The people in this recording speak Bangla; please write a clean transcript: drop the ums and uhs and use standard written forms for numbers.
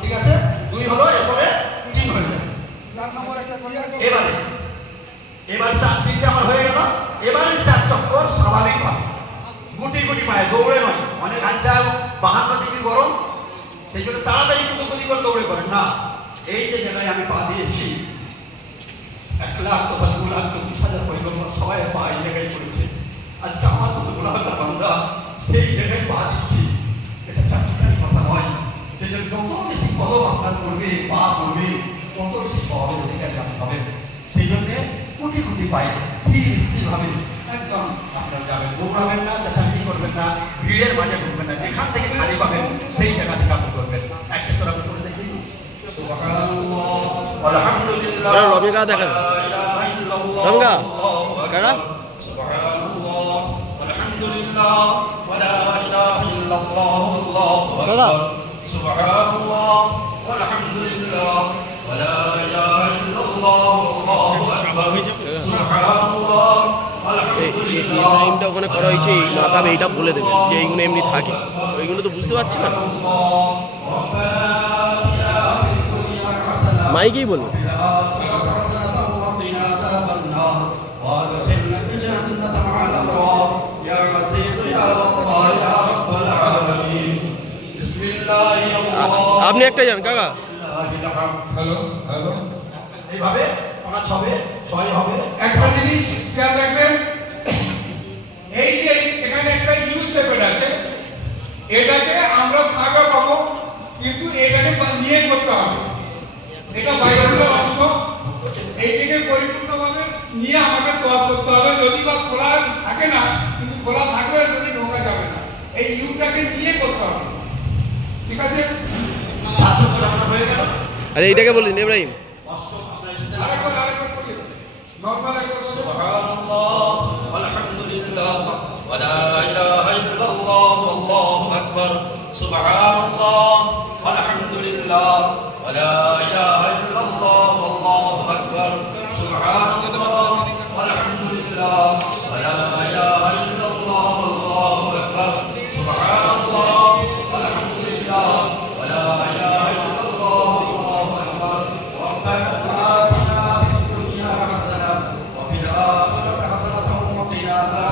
ঠিক আছে, 2 হলো, এরপরে 3 হয়ে যায়। এবারে 4 3টে আমার হয়ে গেল। এবারে 4 চক্কর স্বাভাবিক হয়, গুটি গুটি পায়ে দৌড়ে নয়। অনেক আচ্ছা 52 ডিগ্রি গরম, সেই জন্য তাড়াতাড়ি কুদুকুদি করে দৌড়ে করেন না। এই যে জায়গায় আমি পা দিয়েছি, 1 লাখ অথবা 2 লাখ 20,000 পয়গম্বর সবাই পা এই জায়গায় করেছে। আজকে আমার মতো গুনাহগার বান্দা সেই জায়গায় পা দিচ্ছি, এটা চাকরির কথা নয়। সেই জন্য যত বেশি কদম আপনার করবে, পা করবে, তত বেশি স্বভাবের অধিকারী আপনি হবেন। সেই জন্যে কোটি কোটি পায়ে স্থির স্থিরভাবে একদম আপনার যাবেন, দৌড়াবেন না, চেঁচামেচি করবেন না, ভিড়ের মাঝে ঘুরবেন না, যেখান থেকে খালি পাবেন সেই জায়গা থেকে আপনি করবেন। এক চক্কর আপনি করে দেখি, সুবহানাল্লাহ আলহামদুলিল্লাহ রবিকা দেখেন রবিকা কারা সুবহানাল্লাহ আলহামদুলিল্লাহ ওয়ালা ইলাহা ইল্লাল্লাহ আল্লাহু আকবার সুবহানাল্লাহ আলহামদুলিল্লাহ ওয়ালা ইলাহা ইল্লাল্লাহ আল্লাহু আকবার সুবহানাল্লাহ আলহামদুলিল্লাহ। ইব্রাহিমটা ওখানে করা হয়েছে, এই মাকাবে এইটা বলে দেবেন যে এইগুলো এমনি থাকে, ওইগুলো তো বুঝতে পারছি না, মাইকেই বলুন। আপনি একটা যান কাকা। হ্যালো হ্যালো, এইভাবে 5 হবে, 6 হবে। একটা জিনিস খেয়াল রাখবেন, এই যে এখানে একটা ইউজ পেপার আছে, এটাকে আমরা ফাঁকা পাবো, কিন্তু এটাকে নিয়ে করতে হবে। এটা বাইরের অংশ, এইটাকে পরিপূর্ণভাবে নিয়ে আমাকে তৈরি করতে হবে। যদি বা খোলা থাকে না, কিন্তু খোলা থাকবে, যদি ঢোকা যাবে না, এই ইউটাকে নিয়ে করতে হবে। ঠিক আছে, 7 চক্কর আপনার হয়ে গেল। আরে এইটাকে বলুন ইব্রাহিম। অষ্টম আপনার ইস্তেলা। আরেকবার করি, নরমাল একবার। সুবহানাল্লাহ আলহামদুলিল্লাহ ওয়ালা ইলাহা ইল্লাল্লাহ আল্লাহু আকবার সুবহানাল্লাহ আলহামদুলিল্লাহ ওয়ালা ইলাহা ইল্লাল্লাহ আল্লাহু আকবার সুবহানাল্লাহ আলহামদুলিল্লাহ ওয়ালা ইলাহা ইল্লাল্লাহ আল্লাহু আকবার সুবহানাল্লাহ আলহামদুলিল্লাহ ওয়ালা ইলাহা ইল্লাল্লাহ আল্লাহু আকবার ربنا آتنا في الدنيا حسنة وفي الآخرة حسنة وقنا عذاب